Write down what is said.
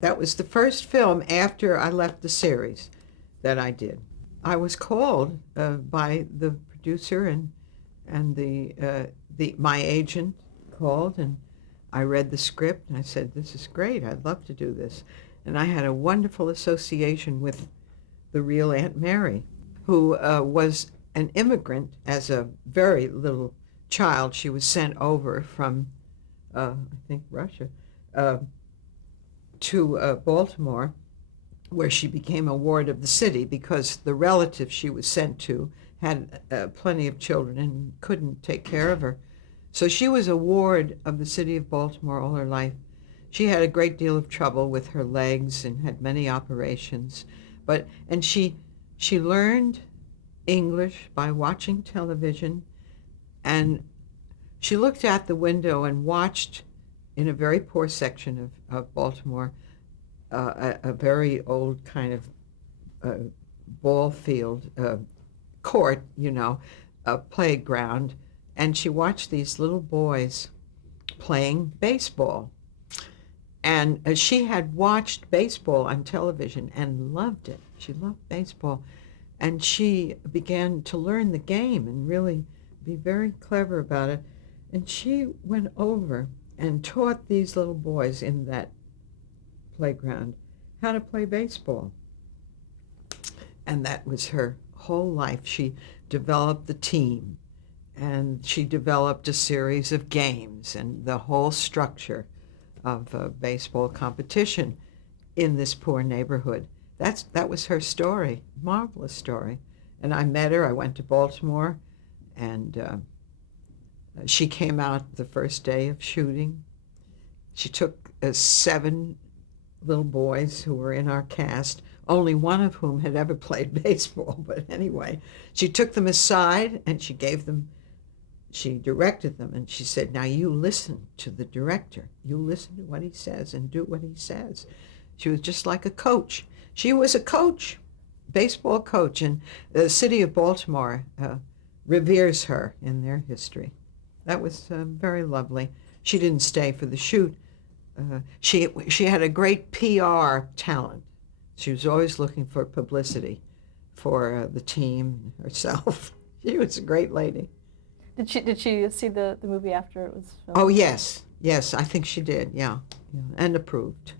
That was the first film after I left the series that I did. I was called by the producer and the my agent called, and I read the script and I said, "This is great. I'd love to do this." And I had a wonderful association with the real Aunt Mary, who was an immigrant as a very little child. She was sent over from, I think, Russia uh, to Baltimore, where she became a ward of the city because the relative she was sent to had plenty of children and couldn't take care of her. So she was a ward of the city of Baltimore all her life. She had a great deal of trouble with her legs and had many operations, and she learned English by watching television, and she looked out the window and watched in a very poor section of Baltimore a very old kind of ball field, court, a playground, and she watched these little boys playing baseball. And she had watched baseball on television and loved it. She loved baseball. And she began to learn the game and really be very clever about it. And she went over and taught these little boys in that playground how to play baseball. And that was her whole life. She developed the team and she developed a series of games and the whole structure of baseball competition in this poor neighborhood. That was her story, marvelous story. And I met her. I went to Baltimore, and she came out the first day of shooting. She took 7 little boys who were in our cast, only one of whom had ever played baseball. But anyway, she took them aside and she directed them, and she said, "Now you listen to the director. You listen to what he says and do what he says." She was just like a coach. She was a coach, baseball coach, and the city of Baltimore reveres her in their history. That was very lovely. She didn't stay for the shoot. She had a great PR talent. She was always looking for publicity for the team herself. She was a great lady. Did she see the movie after it was filmed? Oh, yes. Yes, I think she did. Yeah. Yeah. And approved.